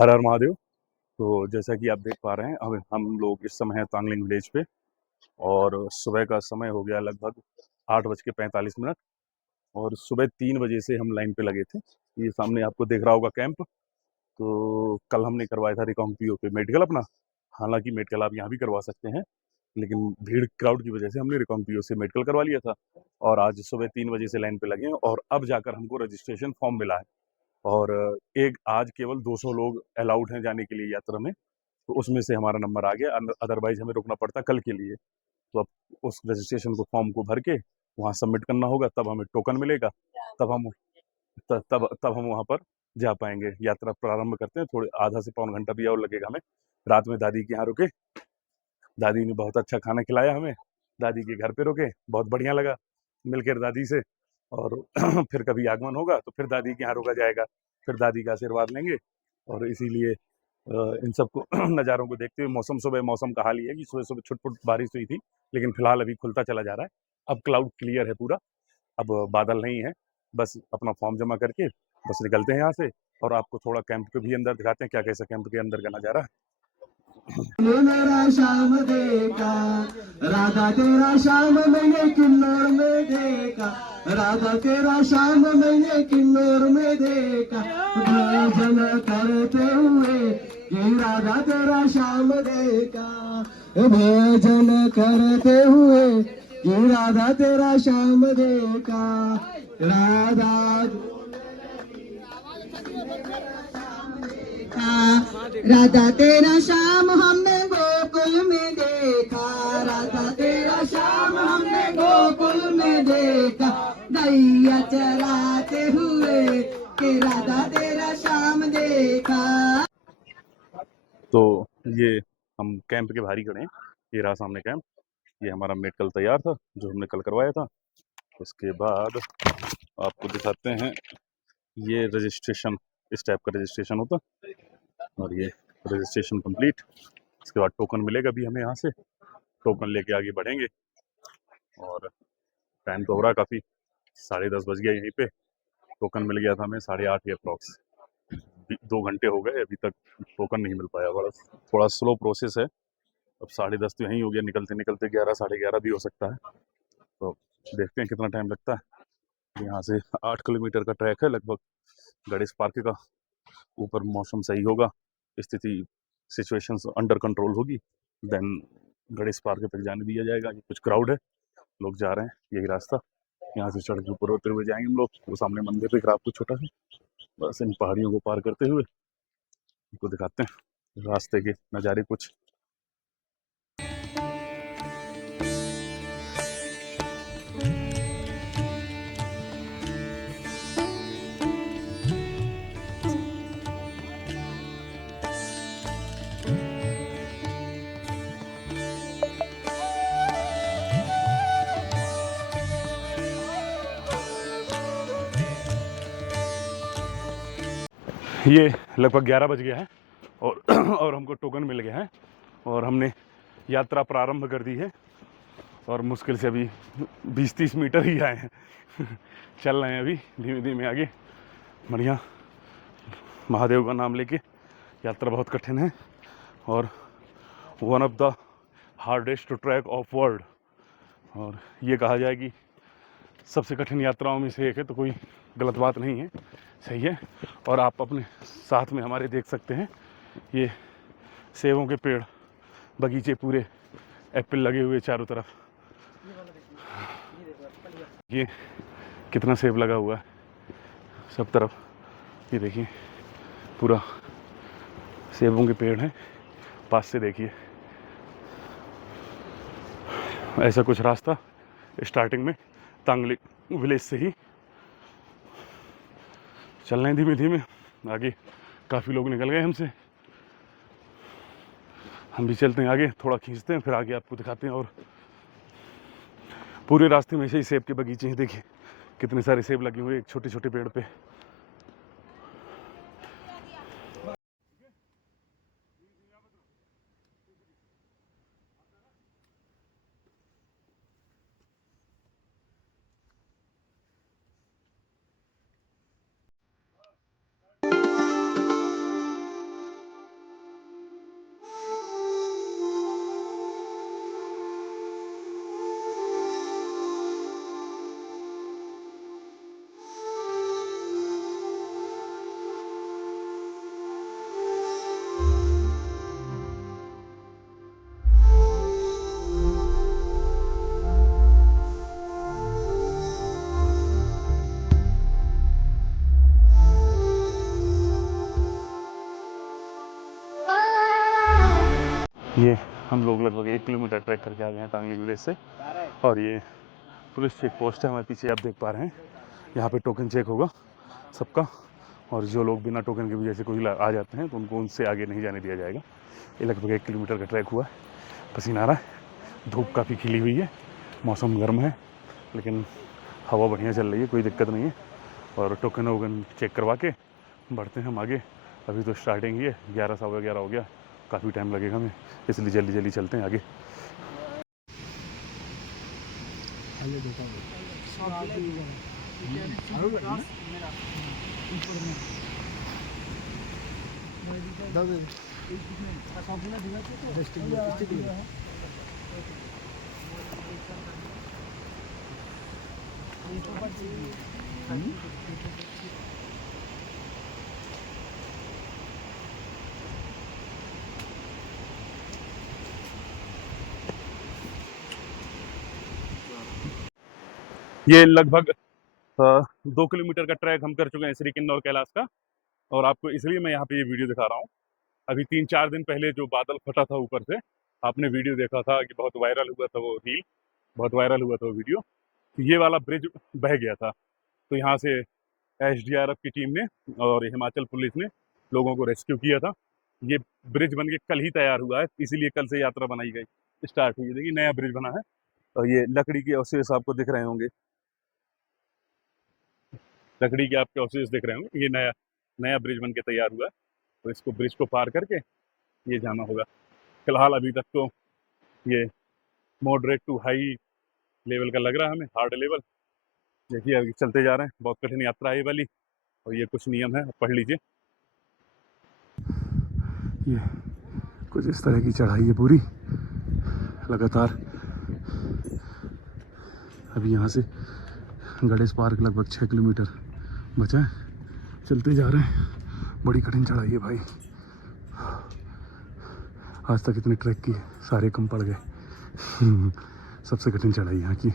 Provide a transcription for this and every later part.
हर हर महादेव। तो जैसा कि आप देख पा रहे हैं, अब हम लोग इस समय हैं तांगलिंग विलेज पे और सुबह का समय हो गया लगभग 8:45 और सुबह 3 बजे से हम लाइन पे लगे थे। ये सामने आपको दिख रहा होगा कैंप। तो कल हमने करवाया था रिकांगपिओ पे मेडिकल अपना। हालांकि मेडिकल आप यहाँ भी करवा सकते हैं, लेकिन भीड़ क्राउड की वजह से हमने रिकांगपिओ से मेडिकल करवा लिया था। और आज सुबह 3 बजे से लाइन पे लगे हैं और अब जाकर हमको रजिस्ट्रेशन फॉर्म मिला है। और एक आज केवल 200 लोग अलाउड हैं जाने के लिए यात्रा में, तो उसमें से हमारा नंबर आ गया। अदरवाइज हमें रुकना पड़ता कल के लिए। तो अब उस रजिस्ट्रेशन को फॉर्म को भर के वहाँ सबमिट करना होगा, तब हमें टोकन मिलेगा। तब हम तब हम वहाँ पर जा पाएंगे। यात्रा प्रारंभ करते हैं, थोड़े आधा से पौन घंटा भी और लगेगा हमें। रात में दादी के यहाँ रुके, दादी ने बहुत अच्छा खाना खिलाया हमें। दादी के घर पे रुके, बहुत बढ़िया लगा मिलकर दादी से। और फिर कभी आगमन होगा तो फिर दादी के यहाँ रुका जाएगा, फिर दादी का आशीर्वाद लेंगे। और इसीलिए इन सबको नज़ारों को देखते हुए सुबह मौसम का हाल ये है कि सुबह सुबह छुट-पुट बारिश हुई थी, लेकिन फिलहाल अभी खुलता चला जा रहा है। अब क्लाउड क्लियर है पूरा, अब बादल नहीं है। बस अपना फॉर्म जमा करके बस निकलते हैं यहाँ से और आपको थोड़ा कैंप के भी अंदर दिखाते हैं क्या कैसा कैंप के अंदर का नज़ारा है। मेरा श्याम देखा, राधा तेरा श्याम मैंने किन्नौर में देखा, राधा तेरा श्याम मैंने किन्नौर में देखा, भजन करते हुए कि राधा तेरा श्याम देखा, भजन करते हुए कि राधा तेरा श्याम देखा, राधा राधा तेरा श्याम हमने गोकुल में देखा, राधा तेरा श्याम हमने गोकुल में देखा, गैया चराते हुए कि राधा तेरा श्याम देखा। तो ये हम कैंप के बाहर ही खड़े हैं, ये रहा सामने कैंप। ये हमारा मेडिकल तैयार था जो हमने कल करवाया था। उसके बाद आपको दिखाते हैं, ये रजिस्ट्रेशन, इस टाइप का रजिस्ट्रेशन होता। और ये रजिस्ट्रेशन कंप्लीट। इसके बाद टोकन मिलेगा भी हमें यहाँ से, टोकन लेके आगे बढ़ेंगे। और टाइम तो हो रहा है काफ़ी, 10:30 बज गया यहीं पे। टोकन मिल गया था हमें 8:30 के अप्रॉक्स। 2 घंटे हो गए अभी तक टोकन नहीं मिल पाया। बड़ा थोड़ा स्लो प्रोसेस है। अब 10:30 तो यहीं हो गया, निकलते निकलते 11 11:30 भी हो सकता है। तो देखते हैं कितना टाइम लगता है। यहाँ से 8 किलोमीटर का ट्रैक है लगभग गणेश पार्क का। ऊपर मौसम सही होगा, स्थिति सिचुएशंस अंडर कंट्रोल होगी, देन गणेश पार्क तक जाने दिया जाएगा। कुछ क्राउड है, लोग जा रहे हैं, यही रास्ता। यहाँ से सड़क के ऊपर होते हुए जाएंगे हम लोग। वो सामने मंदिर दिख रहा है आपको छोटा सा, बस इन पहाड़ियों को पार करते हुए आपको दिखाते हैं रास्ते के नज़ारे कुछ। ये लगभग 11 बज गया है और और हमको टोकन मिल गया है और हमने यात्रा प्रारंभ कर दी है। और मुश्किल से अभी 20-30 मीटर ही आए हैं। चल रहे हैं अभी धीमे धीमे आगे, बढ़िया। महादेव का नाम लेके। यात्रा बहुत कठिन है और one of the hardest track of world. और ये कहा जाए कि सबसे कठिन यात्राओं में से एक है, तो कोई गलत बात नहीं है, सही है। और आप अपने साथ में हमारे देख सकते हैं, ये सेबों के पेड़, बगीचे पूरे, एप्पल लगे हुए चारों तरफ। ये कितना सेब लगा हुआ है सब तरफ, ये देखिए पूरा सेबों के पेड़ हैं। पास से देखिए, ऐसा कुछ रास्ता स्टार्टिंग में तांगलिंग विलेज से ही। चल रहे हैं धीमे धीमे आगे, काफ़ी लोग निकल गए हमसे, हम भी चलते हैं आगे, थोड़ा खींचते हैं फिर आगे आपको दिखाते हैं। और पूरे रास्ते में से ही सेब के बगीचे हैं, देखिए कितने सारे सेब लगे हुए एक छोटे छोटे पेड़ पे। हम लोग लगभग 1 किलोमीटर ट्रैक करके आ गए हैं टांगलिंग विलेज से। और ये पुलिस चेक पोस्ट है हमारे पीछे, आप देख पा रहे हैं। यहाँ पे टोकन चेक होगा सबका, और जो लोग बिना टोकन के वजह से कोई आ जाते हैं तो उनको उनसे आगे नहीं जाने दिया जाएगा। ये लगभग 1 किलोमीटर का ट्रैक हुआ है। पसीना आ रहा है, धूप काफ़ी खिली हुई है, मौसम गर्म है, लेकिन हवा बढ़िया चल रही है, कोई दिक्कत नहीं है। और टोकन वोकन चेक करवा के बढ़ते हैं हम आगे। अभी तो स्टार्टिंग ही है, 11 सवा 11 हो गया, काफ़ी टाइम लगेगा हमें, इसलिए जल्दी जल्दी चलते हैं आगे। ये लगभग 2 किलोमीटर का ट्रैक हम कर चुके हैं श्री किन्नौर कैलाश का। और आपको इसलिए मैं यहाँ पे ये वीडियो दिखा रहा हूँ। अभी 3-4 दिन पहले जो बादल फटा था ऊपर से, आपने वीडियो देखा था कि बहुत वायरल हुआ था वो रील, बहुत वायरल हुआ था वो वीडियो। तो ये वाला ब्रिज बह गया था, तो यहाँ से एसडीआरएफ की टीम ने और हिमाचल पुलिस ने लोगों को रेस्क्यू किया था। ये ब्रिज बन के कल ही तैयार हुआ है, इसीलिए कल से यात्रा बनाई गई, स्टार्ट हुई। देखिए नया ब्रिज बना है, और ये लकड़ी के अवशेष आपको दिख रहे होंगे, लकड़ी के आपके अवशेष दिख रहे होंगे। ये नया नया ब्रिज बन के तैयार हुआ है, तो इसको ब्रिज को पार करके ये जाना होगा। फिलहाल अभी तक तो ये मॉडरेट टू हाई लेवल का लग रहा है हमें, हार्ड लेवल। देखिए अभी चलते जा रहे हैं, बहुत कठिन यात्रा है ये वाली। और ये कुछ नियम है, पढ़ लीजिए। ये कुछ इस तरह की चढ़ाई है पूरी लगातार। अभी यहाँ से गणेश पार्क लगभग 6 किलोमीटर बचा है, चलते जा रहे हैं। बड़ी कठिन चढ़ाई है भाई, आज तक इतने ट्रैक की सारे कम पड़ गए। सबसे कठिन चढ़ाई यहाँ की।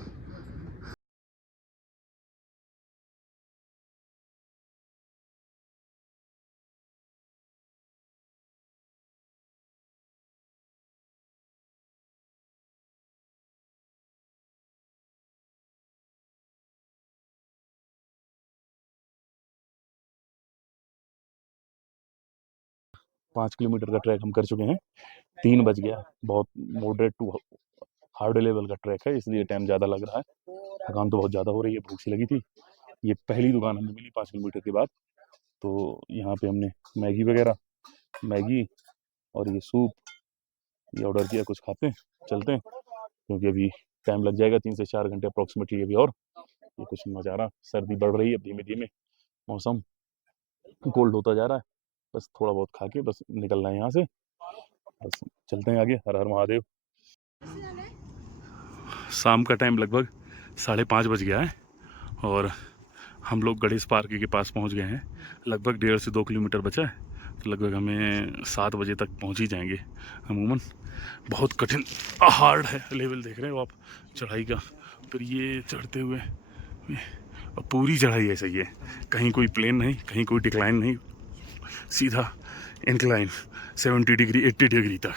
पाँच किलोमीटर का ट्रैक हम कर चुके हैं, 3 बज गया। बहुत मॉडरेट टू हार्ड लेवल का ट्रैक है, इसलिए टाइम ज़्यादा लग रहा है। थकान तो बहुत ज़्यादा हो रही है, भूख सी लगी थी। ये पहली दुकान हमें मिली 5 किलोमीटर के बाद, तो यहाँ पे हमने मैगी और ये सूप ये ऑर्डर किया। कुछ खाते हैं, चलते हैं, क्योंकि अभी टाइम लग जाएगा 3 से 4 घंटे अप्रॉक्सीमेटली अभी। और ये कुछ नज़ारा, सर्दी बढ़ रही है धीमे धीमे, मौसम कोल्ड होता जा रहा है। बस थोड़ा बहुत खा के बस निकलना है यहाँ से, बस चलते हैं आगे। हर हर महादेव। शाम का टाइम लगभग 5:30 बज गया है, और हम लोग गणेश पार्क के पास पहुँच गए हैं। लगभग 1.5 से 2 किलोमीटर बचा है, तो लगभग हमें 7 बजे तक पहुँच ही जाएंगे अमूमन। बहुत कठिन हार्ड है लेवल, देख रहे हो आप चढ़ाई का। फिर ये चढ़ते हुए पूरी चढ़ाई ऐसा ही है, कहीं कोई प्लेन नहीं, कहीं कोई डिक्लाइन नहीं, सीधा इंक्लाइन 70 डिग्री 80 डिग्री तक।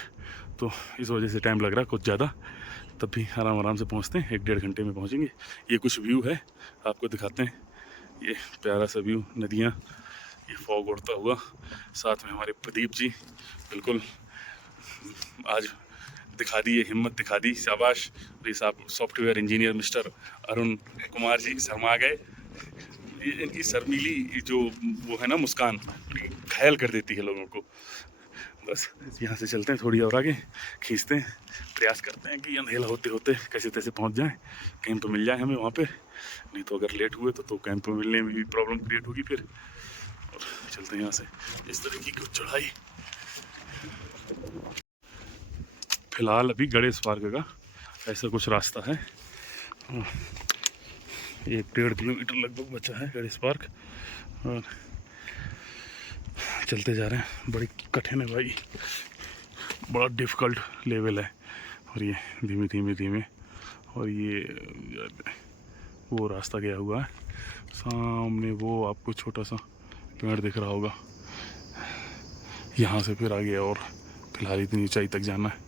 तो इस वजह से टाइम लग रहा है कुछ ज़्यादा, तब भी आराम आराम से पहुँचते हैं, 1-1.5 घंटे में पहुँचेंगे। ये कुछ व्यू है, आपको दिखाते हैं। ये प्यारा सा व्यू, नदियाँ, ये फॉग उड़ता हुआ, साथ में हमारे प्रदीप जी बिल्कुल आज दिखा दी, हिम्मत दिखा दी, शाबाश। ये software engineer mister Arun Kumar ji शर्मा गए। इनकी शर्मीली जो वो है ना मुस्कान, घायल कर देती है लोगों को। बस यहाँ से चलते हैं, थोड़ी और आगे खींचते हैं, प्रयास करते हैं कि अंधेरा होते होते कैसे तैसे पहुँच जाएं, कैंप मिल जाए हमें वहाँ पे। नहीं तो अगर लेट हुए तो कैंप मिलने में भी प्रॉब्लम क्रिएट होगी फिर। और चलते हैं यहाँ से, इस तरह की कुछ चढ़ाई। फिलहाल अभी गणेश पार्क का ऐसा कुछ रास्ता है, 1-1.5 किलोमीटर लगभग बचा है गणेश पार्क, और चलते जा रहे हैं। बड़ी कठिन है भाई, बड़ा डिफ़िकल्ट लेवल है। और ये धीमे धीमे धीमे, और ये वो रास्ता गया हुआ है सामने, वो आपको छोटा सा पेड़ दिख रहा होगा, यहाँ से फिर आगे और फिलहाल इतनी ऊंचाई तक जाना है।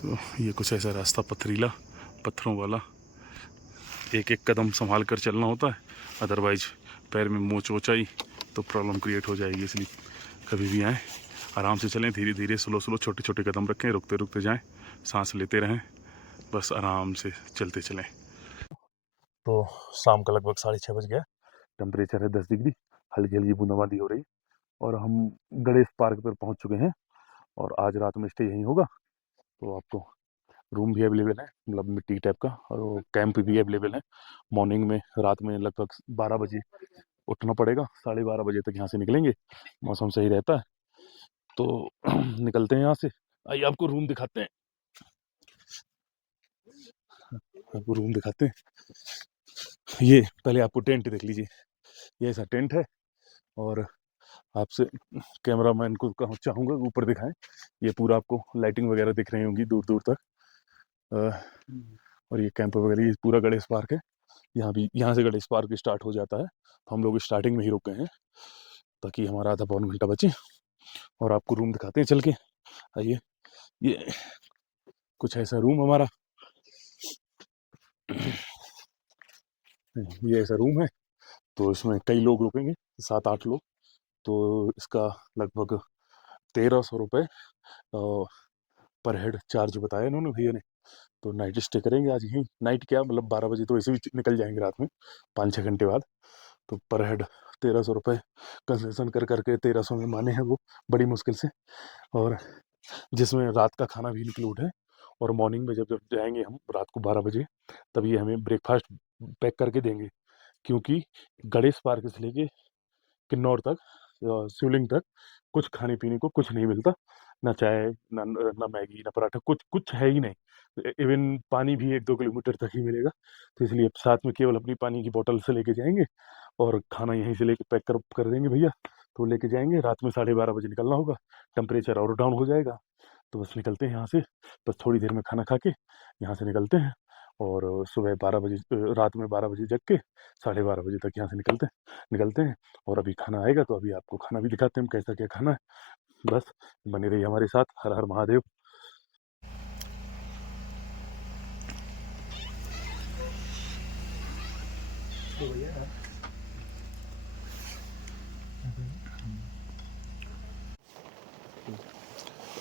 तो ये कुछ ऐसा रास्ता पथरीला, पत्थरों वाला, एक एक कदम संभाल कर चलना होता है, अदरवाइज पैर में मोच वोच आई तो प्रॉब्लम क्रिएट हो जाएगी। इसलिए कभी भी आएँ आराम से चलें, धीरे धीरे स्लो स्लो छोटे छोटे कदम रखें, रुकते रुकते जाएं, सांस लेते रहें, बस आराम से चलते चलें। तो शाम का लगभग 6:30 बज गया, टेम्परेचर है 10 डिग्री, हल्की हल्की बूंदाबांदी हो रही और हम गणेश पार्क पर पहुंच चुके हैं और आज रात में स्टे यहीं होगा। तो आपको रूम भी अवेलेबल है, मतलब मिट्टी टाइप का, और वो कैंप भी अवेलेबल है। मॉर्निंग में, रात में लगभग 12 बजे उठना पड़ेगा, 12:30 बजे तक यहाँ से निकलेंगे, मौसम सही रहता है तो निकलते हैं यहाँ से। आइए आपको रूम दिखाते हैं, आपको रूम दिखाते हैं। ये पहले आपको टेंट देख लीजिए, ये ऐसा टेंट है और आपसे कैमरामैन को चाहूँगा ऊपर दिखाएं, ये पूरा आपको लाइटिंग वगैरह दिख रही होंगी दूर दूर तक। और ये कैंप वगैरह, ये पूरा गणेश पार्क है। यहाँ भी, यहाँ से गणेश पार्क स्टार्ट हो जाता है, तो हम लोग स्टार्टिंग में ही रुक गए हैं ताकि हमारा आधा पौन घंटा बचे। और आपको रूम दिखाते हैं चल के, आइए। ये कुछ ऐसा रूम हमारा, ये ऐसा रूम है। तो इसमें कई लोग रुकेंगे, 7-8 लोग। तो इसका लगभग 1300 रुपये पर हेड चार्ज बताया इन्होंने, भैया ने। तो नाइट स्टे करेंगे आज यहीं, नाइट क्या, मतलब 12 बजे तो ऐसे भी निकल जाएंगे रात में, 5-6 घंटे बाद। तो पर हेड 1300 रुपये कंसेशन कर करके 1300 में माने हैं वो, बड़ी मुश्किल से। और जिसमें रात का खाना भी इंक्लूड है। और मॉर्निंग में जब जब जाएंगे हम रात को 12 बजे, तब ये हमें ब्रेकफास्ट पैक करके देंगे, क्योंकि गणेश पार्क से लेके किन्नौर तक, शिवलिंग तक कुछ खाने पीने को कुछ नहीं मिलता, ना चाय, ना ना मैगी, ना पराठा, कुछ कुछ है ही नहीं। इवन पानी भी 1-2 किलोमीटर तक ही मिलेगा। तो इसलिए साथ में केवल अपनी पानी की बोतल से लेके जाएंगे और खाना यहीं से लेके पैक कर देंगे भैया, तो लेके जाएंगे। रात में 12:30 बजे निकलना होगा, टेम्परेचर और डाउन हो जाएगा। तो बस निकलते हैं यहाँ से, बस थोड़ी देर में खाना खा के यहाँ से निकलते हैं और सुबह 12 बजे, रात में 12 बजे जग के 12:30 बजे तक यहाँ से निकलते हैं। और अभी खाना आएगा तो अभी आपको खाना भी दिखाते हैं हम, कैसा क्या खाना है। बस बने रहिए हमारे साथ। हर हर महादेव।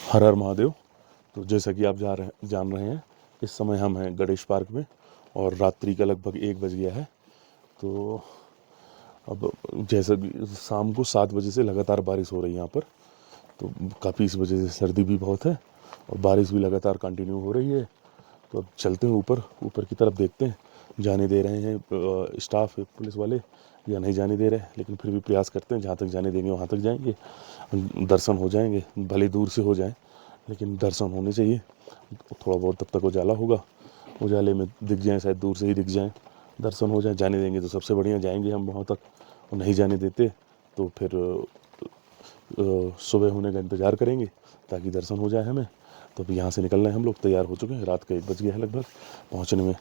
हर हर महादेव। तो जैसा कि आप जान रहे हैं, इस समय हम हैं गणेश पार्क में और रात्रि का लगभग 1 बज गया है। तो अब जैसा कि शाम को 7 बजे से लगातार बारिश हो रही है यहाँ पर, तो काफ़ी इस वजह से सर्दी भी बहुत है और बारिश भी लगातार कंटिन्यू हो रही है। तो अब चलते हैं ऊपर की तरफ, देखते हैं जाने दे रहे हैं स्टाफ पुलिस वाले या नहीं जाने दे रहे, लेकिन फिर भी प्रयास करते हैं, जहाँ तक जाने देंगे वहाँ तक जाएंगे, दर्शन हो जाएंगे, भले दूर से हो जाए लेकिन दर्शन होने चाहिए। थोड़ा बहुत तब तक उजाला होगा, उजाले में दिख जाएँ, शायद दूर से ही दिख जाएँ, दर्शन हो जाए। जाने देंगे तो सबसे बढ़िया, जाएंगे हम वहाँ तक, और नहीं जाने देते तो फिर सुबह होने का इंतज़ार करेंगे ताकि दर्शन हो जाए हमें। तो अभी यहाँ से निकलना है, हम लोग तैयार हो चुके हैं, रात का 1 बज गया है लगभग। पहुँचने में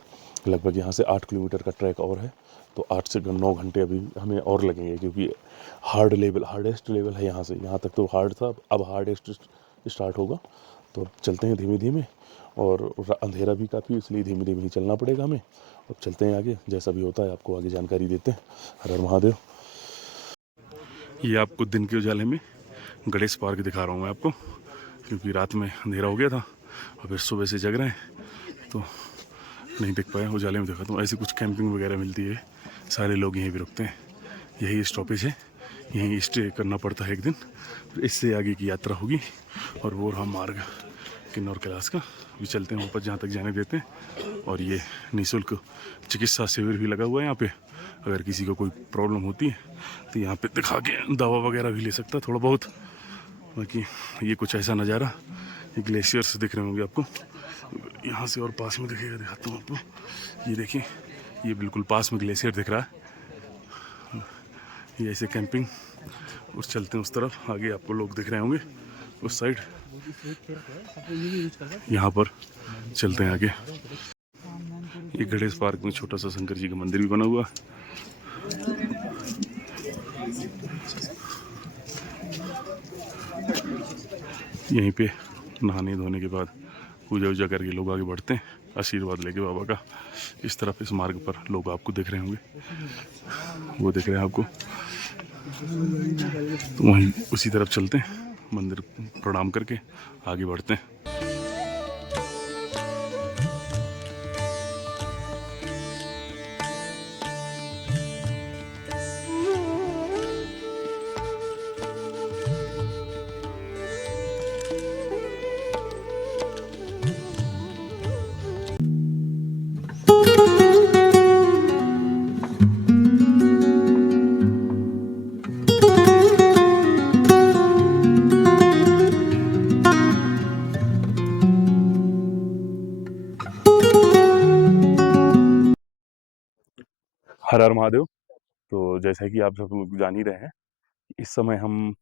लगभग यहाँ से 8 किलोमीटर का ट्रैक और है, तो 8 से 9 घंटे अभी हमें और लगेंगे, क्योंकि हार्डेस्ट लेवल है यहाँ से। यहाँ तक तो हार्ड था, अब हार्डेस्ट स्टार्ट होगा। तो चलते हैं धीमे धीमे, और अंधेरा भी काफ़ी, इसलिए धीमे धीमे ही चलना पड़ेगा हमें। अब चलते हैं आगे, जैसा भी होता है आपको आगे जानकारी देते हैं। हर हर महादेव। ये आपको दिन के उजाले में गणेश पार्क दिखा रहा हूँ मैं आपको, क्योंकि रात में अंधेरा हो गया था और फिर सुबह से जग रहे हैं तो नहीं देख पाया, उजाले में देखा। तो ऐसी कुछ कैंपिंग वगैरह मिलती है, सारे लोग यहीं भी रुकते हैं, यही स्टॉपेज है, यहीं स्टे करना पड़ता है एक दिन, फिर इससे आगे की यात्रा होगी। और वो रहा मार्ग किन्नौर कैलाश का। भी चलते हैं ऊपर जहाँ तक जाने देते हैं। और ये निःशुल्क चिकित्सा शिविर भी लगा हुआ है यहाँ पे, अगर किसी को कोई प्रॉब्लम होती है तो यहाँ पे दिखा के दवा वगैरह भी ले सकता है थोड़ा बहुत। बाकी ये कुछ ऐसा नज़ारा, ये ग्लेशियर्स दिख रहे होंगे आपको यहाँ से, और पास में दिखेगा, दिखाता हूँ आपको। ये देखिए, ये बिल्कुल पास में ग्लेशियर दिख रहा है। ये ऐसे कैंपिंग, और चलते हैं उस तरफ, आगे आपको लोग दिख रहे होंगे उस साइड। यहाँ पर चलते हैं आगे। ये गणेश पार्क में छोटा सा शंकर जी का मंदिर भी बना हुआ है। यहीं पे नहाने धोने के बाद पूजा वूजा करके लोग आगे बढ़ते हैं आशीर्वाद लेके बाबा का। इस तरफ इस मार्ग पर लोग आपको दिख रहे होंगे, वो दिख रहे हैं आपको, तो वहीं उसी तरफ चलते हैं, मंदिर प्रणाम करके आगे बढ़ते हैं। हर हर महादेव। तो जैसा कि आप सब लोग जान ही रहे हैं, इस समय हम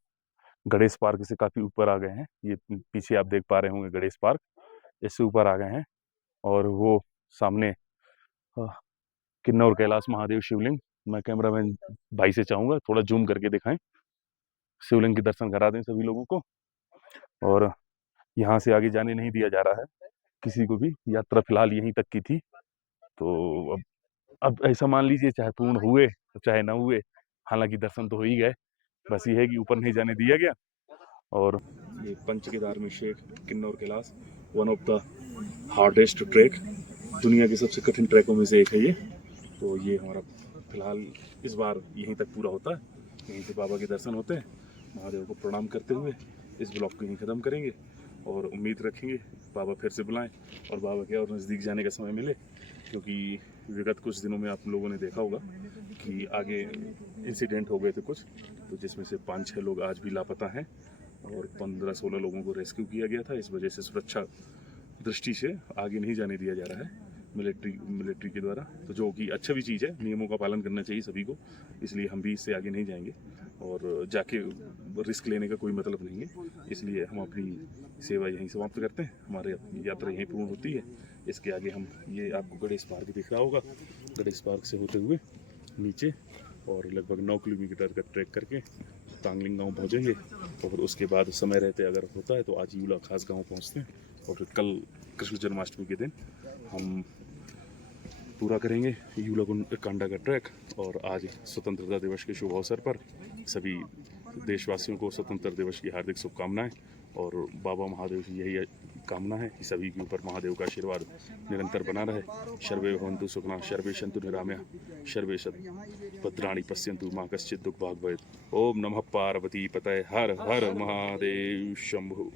गणेश पार्क से काफ़ी ऊपर आ गए हैं। ये पीछे आप देख पा रहे होंगे गणेश पार्क, इससे ऊपर आ गए हैं। और वो सामने अ, किन्नौर कैलाश महादेव शिवलिंग। मैं कैमरामैन भाई से चाहूँगा थोड़ा जूम करके दिखाएं, शिवलिंग के दर्शन करा दें सभी लोगों को। और यहाँ से आगे जाने नहीं दिया जा रहा है किसी को भी, यात्रा फिलहाल यहीं तक की थी। तो अब ऐसा मान लीजिए चाहे पूर्ण हुए तो चाहे ना हुए, हालांकि दर्शन तो हो ही गए, बस ये है कि ऊपर नहीं जाने दिया गया। और ये पंच केदार में शेख Kinnaur Kailash, one of the hardest trek, दुनिया के सबसे कठिन ट्रैकों में से एक है ये। तो ये हमारा फिलहाल इस बार यहीं तक पूरा होता है, यहीं से बाबा के दर्शन होते हैं। महादेव को प्रणाम करते हुए इस ब्लॉग को यहीं ख़त्म करेंगे और उम्मीद रखेंगे बाबा फिर से बुलाएं और बाबा के और नज़दीक जाने का समय मिले, क्योंकि विगत कुछ दिनों में आप लोगों ने देखा होगा कि आगे इंसिडेंट हो गए थे कुछ, तो जिसमें से 5-6 लोग आज भी लापता हैं और 15-16 लोगों को रेस्क्यू किया गया था। इस वजह से सुरक्षा दृष्टि से आगे नहीं जाने दिया जा रहा है मिलिट्री के द्वारा, तो जो कि अच्छा भी चीज़ है, नियमों का पालन करना चाहिए सभी को। इसलिए हम भी इससे आगे नहीं जाएंगे और जाके रिस्क लेने का कोई मतलब नहीं है। इसलिए हम अपनी सेवा यहीं समाप्त करते हैं, हमारी यात्रा यहीं पूर्ण होती है। इसके आगे हम, ये आपको गणेश पार्क दिख रहा होगा, गणेश पार्क से होते हुए नीचे और लगभग 9 किलोमीटर का ट्रैक करके तांगलिंग गांव पहुंचेंगे। और उसके बाद समय रहते अगर होता है तो आज यूला खास गांव पहुंचते हैं और फिर कल कृष्ण जन्माष्टमी के दिन हम पूरा करेंगे यूला कांडा का ट्रैक। और आज स्वतंत्रता दिवस के शुभ अवसर पर सभी देशवासियों को स्वतंत्रता दिवस की हार्दिक शुभकामनाएं। और बाबा महादेव की यही कामना है कि सभी के ऊपर महादेव का आशीर्वाद निरंतर बना रहे। सर्वे भवन्तु सुखिनः, सर्वे सन्तु निरामयाः, सर्वे भद्राणि पश्यन्तु मा कश्चित् दुःखभाग् भवेत्। ओम नमः पार्वती पतये, हर हर महादेव शंभु।